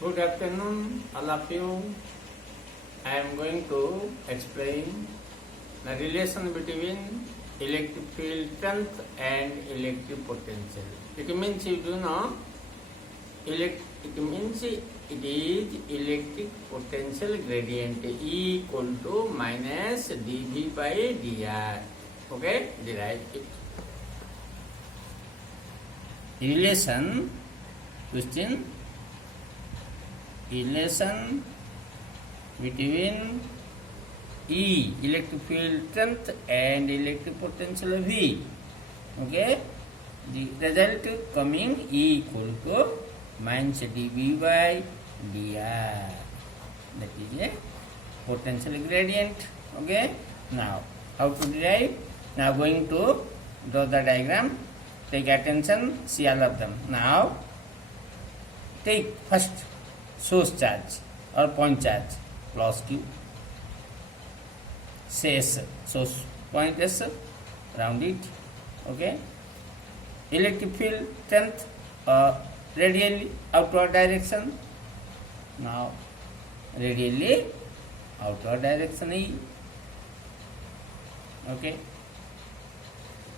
Good afternoon, all of you. I am going to explain the relation between electric field strength and electric potential. It means you do know, it means it is electric potential gradient E equal to minus dV by dr. Okay, derive it. Relation question. Relation between E electric field strength and electric potential V. Okay, the result coming E equal to minus dV by dr. That is a potential gradient. Okay, now how to derive? Now going to draw the diagram. Take attention, see all of them. Now take first source charge or point charge plus Q. Say S, source point S, round it. Okay. Electric field strength radially outward direction. Now radially outward direction E. Okay.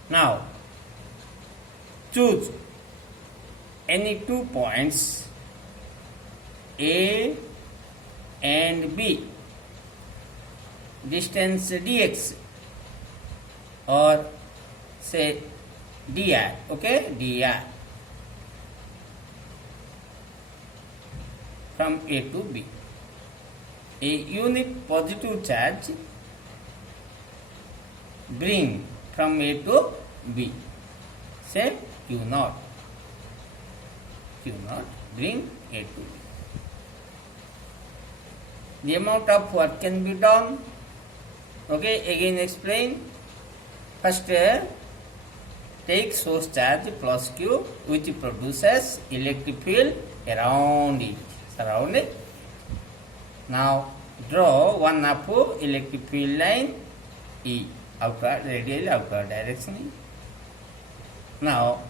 Now choose any 2 points A and B, distance dx or say dr, okay, dr from A to B. A unit positive charge bring from A to B, say Q naught. Q naught bring A to B. The amount of work can be done. Okay, again explain. First, take source charge plus Q, which produces electric field around it. Surround it. Now draw one up electric field line E, outward, radial outward direction. Now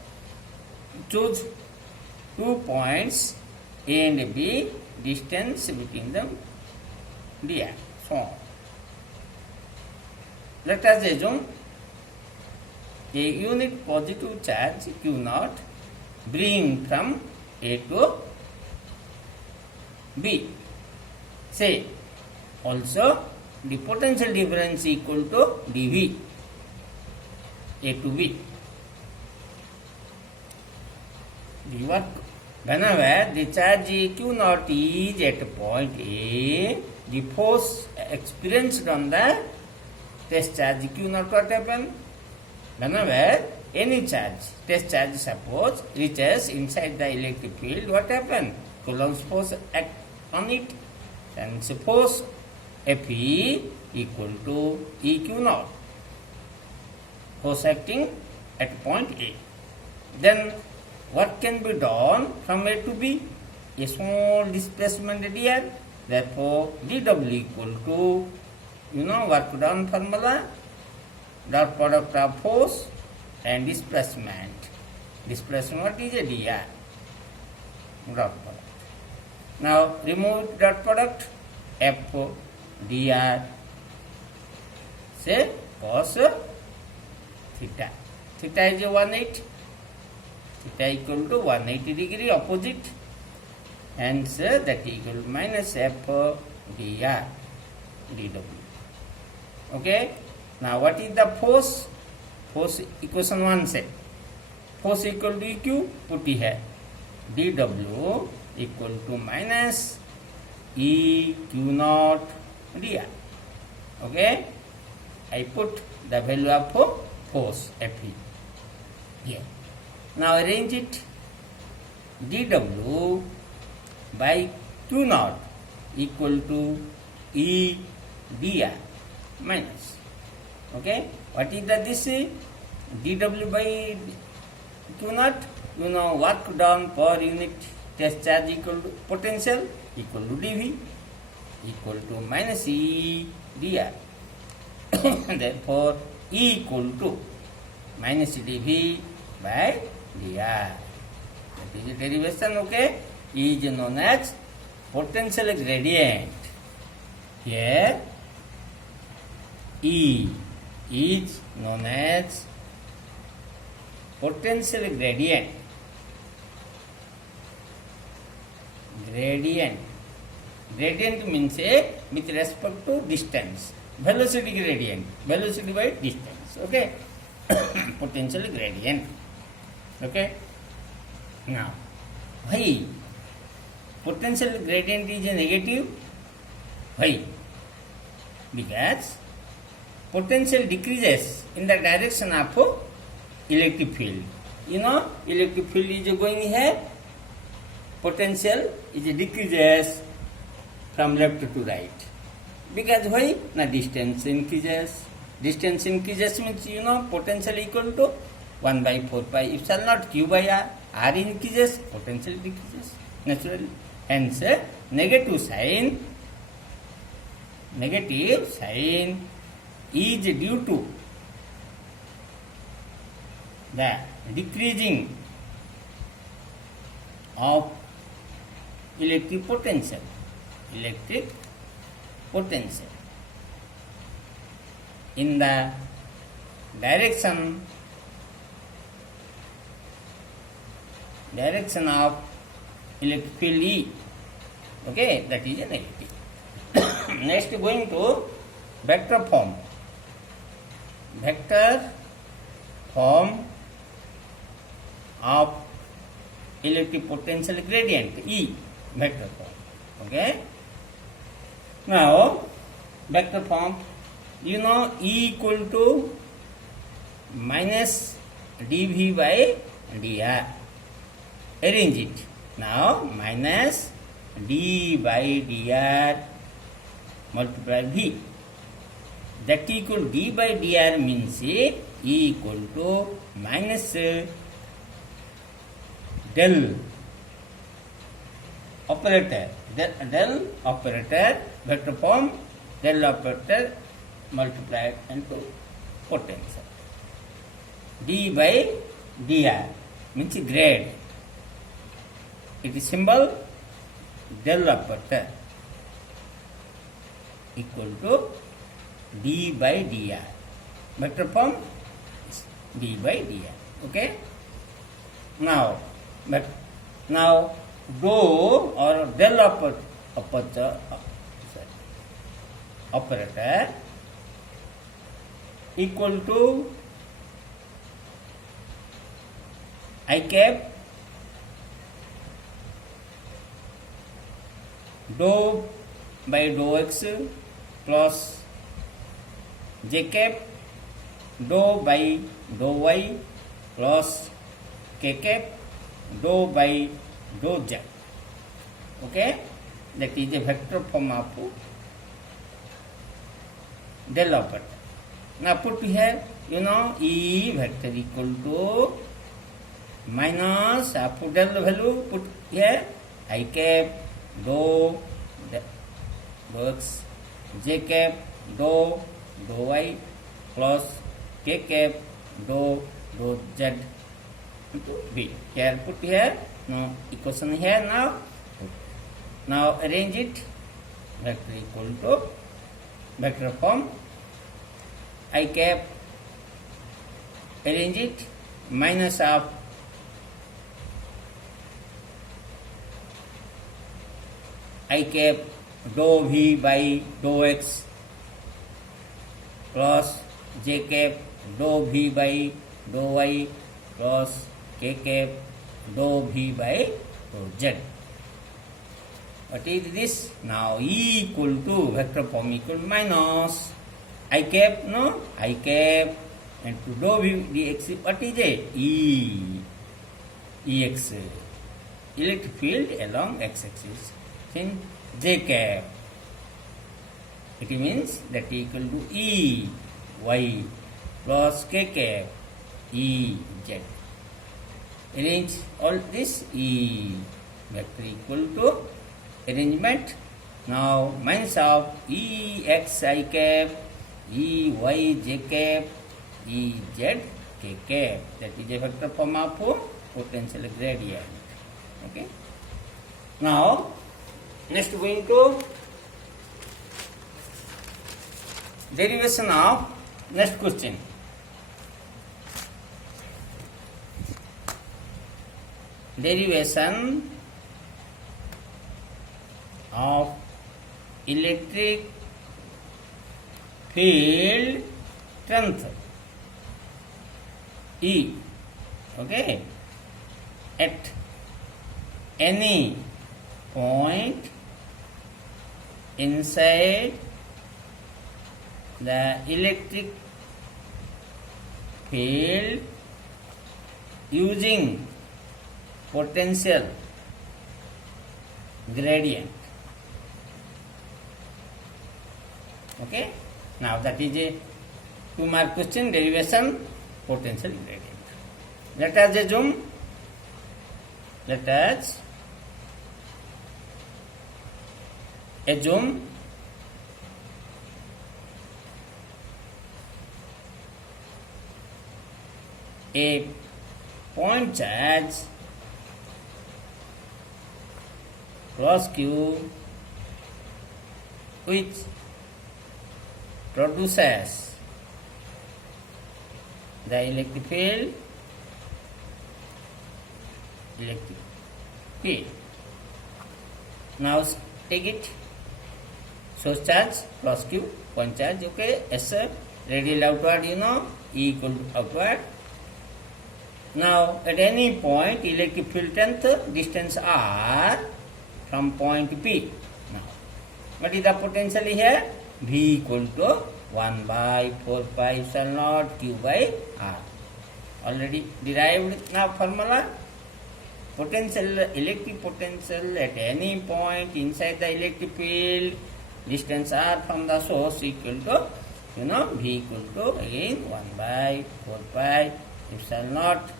choose 2 points A and B, distance between them dr. So on. Let us assume a unit positive charge Q naught bring from A to B. Say also the potential difference equal to dV A to B. The work whenever the charge Q naught is at point A, the force experienced on the test charge Q naught what happen? Whenever any charge, test charge suppose, reaches inside the electric field, what happen? Coulomb's force act on it, and suppose Fe equal to EQ naught, force acting at point A. Then what can be done from A to B? A small displacement dr. Therefore, dW equal to, work done formula, dot product of force and displacement. Displacement, what is a dr? Dot product. Now remove dot product, F dr, say cos theta. Theta is 180. Theta equal to 180 degree opposite, and so that equal to minus F dr dW. Okay. Now what is the force? Force equation 1 से force equal to EQ put here, dW equal to minus EQ naught dr. Okay, I put the value of force Fe here. Now arrange it. dW by Q naught equal to E dr minus. Okay, what is the this? dW by Q naught, work done per unit test charge equal to potential equal to dV equal to minus E dr. Therefore, E equal to minus dV by dr. That is the derivation. Okay, E is known as potential gradient here E is known as potential gradient. Gradient means with respect to distance. Velocity gradient. Velocity by distance. Okay. Potential gradient. Okay. Now, why potential gradient is a negative? Why? Because potential decreases in the direction of electric field. You know, electric field is going here. Potential is decreases from left to right. Because why? The distance increases. Distance increases means, you know, potential equal to 1 by 4 pi epsilon naught q by r. R increases, potential decreases naturally. Hence, negative sign is due to the decreasing of electric potential in the direction of electric field E. Okay, that is a negative. Next, going to vector form. Vector form of electric potential gradient E. Vector form. Okay. Now, vector form, you know, E equal to minus dV by dr. Arrange it. Now, minus d by dr multiply V. That equal d by dr means E equal to minus del operator. Del operator, vector form, del operator multiplied into potential. D by dr means grade. It is symbol del operator equal to d by dr. Vector form is d by dr. Okay. Now dou or del operator equal to I cap dou by dou x plus j cap dou by dou y plus k cap dou by dou z. Okay, that is a vector form of del operator. Now put here, you know, E vector equal to minus put del value, put here I cap dou x, j cap dou y plus k cap dou z into b. Here put here, now equation here now arrange it. Vector equal to vector form I cap, arrange it, minus of I cap dou v by dou x plus j cap dou v by dou y plus k cap dou v by dou z. What is this? Now E equal to vector form equal to minus I cap, no? I cap into dou v dx. What is it? Ex. Electric field along x-axis. In j cap. It means that equal to E y plus k cap E z. Arrange all this E vector equal to arrangement. Now minus of E x I cap, E y j cap, E z k cap. That is a vector form of potential gradient. Okay. Now Next going to derivation of next question. Derivation of electric field strength E, okay, at any point inside the electric field using potential gradient. Okay, now that is a 2-mark question, derivation potential gradient. Let us assume, a point charge cross q which produces the electric field Now take it. Source charge cross q, point charge, okay, S radial outward, E equal to outward. Now at any point electric field strength distance R from point P. Now what is the potential here? V equal to 1 by 4 pi epsilon naught q by R. Already derived now formula. Potential, electric potential at any point inside the electric field, distance R from the source equal to, V equal to again 1 by 4 pi epsilon naught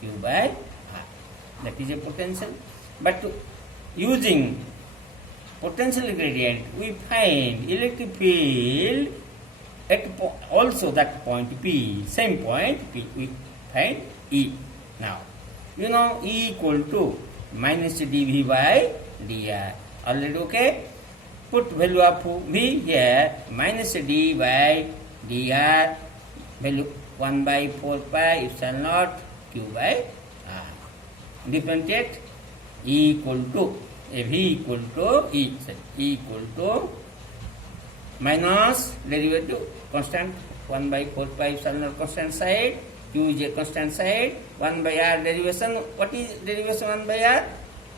q by R. That is a potential. But using potential gradient, we find electric field at also that point P, same point P, we find E. Now, E equal to minus dV by dr. Already okay? Put value of V here, minus d by dr, value 1 by 4 pi epsilon naught q by R. Differentiate E equal to, V equal to E equal to minus derivative constant 1 by 4 pi epsilon naught constant side, Q is a constant side, 1 by R derivation. What is derivation 1 by R?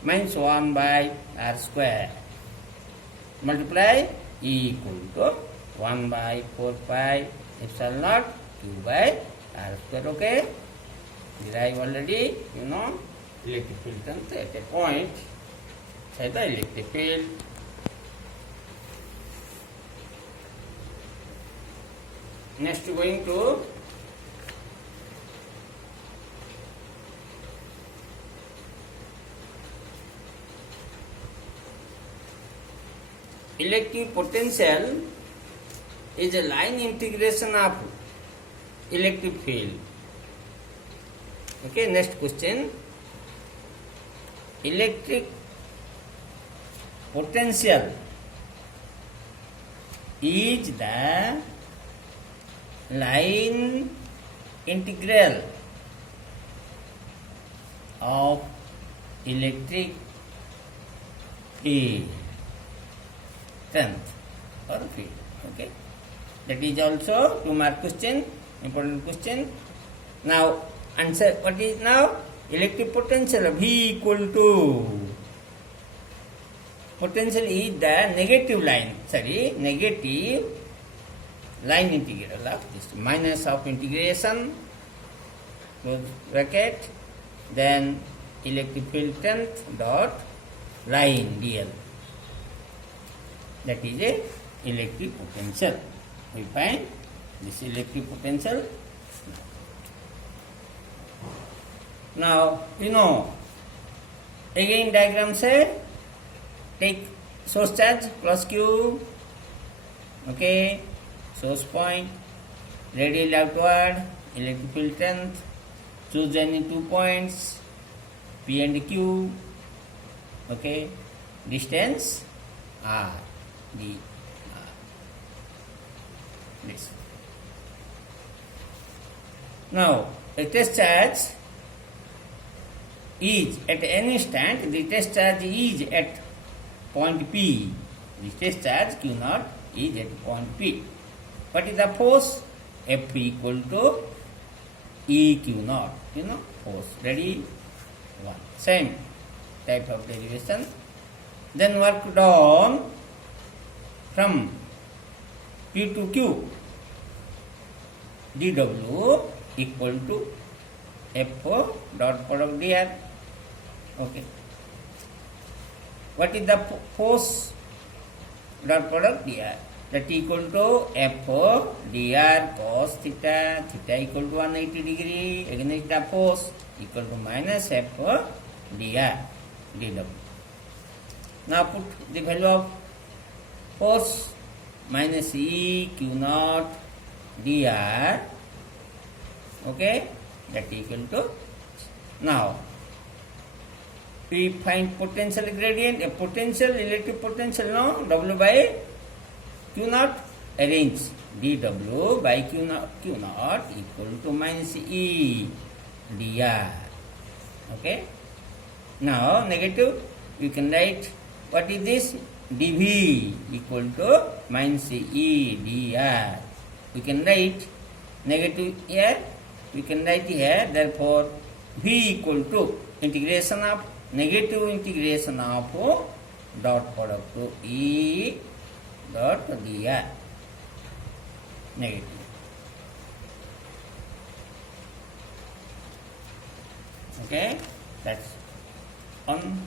Minus 1 by R square. Multiply E equal to 1 by 4 pi epsilon naught Q by R square. Okay? Derive already, electric field strength at a point. Say the electric field. Next going to electric potential is a line integration of electric field. Okay, next question. Electric potential is the line integral of electric field strength or field. Okay, that is also 2-mark question, important question. Now answer, what is now? Electric potential V equal to, potential is the negative line integral of this, minus of integration, close bracket, then electric field strength dot line dl. That is a electric potential. We find this electric potential. Now, again diagram say, take source charge plus Q, okay, source point, radial outward, electric field strength, choose any 2 points, P and Q, okay. distance r, d r. This. Now, a test charge is at any instant, the test charge is at point P. The test charge Q naught is at point P. What is the force? F equal to E Q naught. Force. Ready? 1. Same type of derivation. Then work down from P to Q. dW equal to F dot product dr. Okay. What is the force dot product dr? That equal to F dr cos theta, theta equal to 180 degree against the force equal to minus F dr dw. Now put the value of force minus E Q naught dr. Okay, that equal to, now we find potential gradient, a potential, electric potential, no, W by Q naught, arrange dW by Q naught equal to minus E dr. Okay, now negative, you can write, what is this? dV equal to minus E dr. We can write negative here, we can write here, therefore V equal to integration of, negative integration of dot product to E dot dr. Negative. Okay, that's on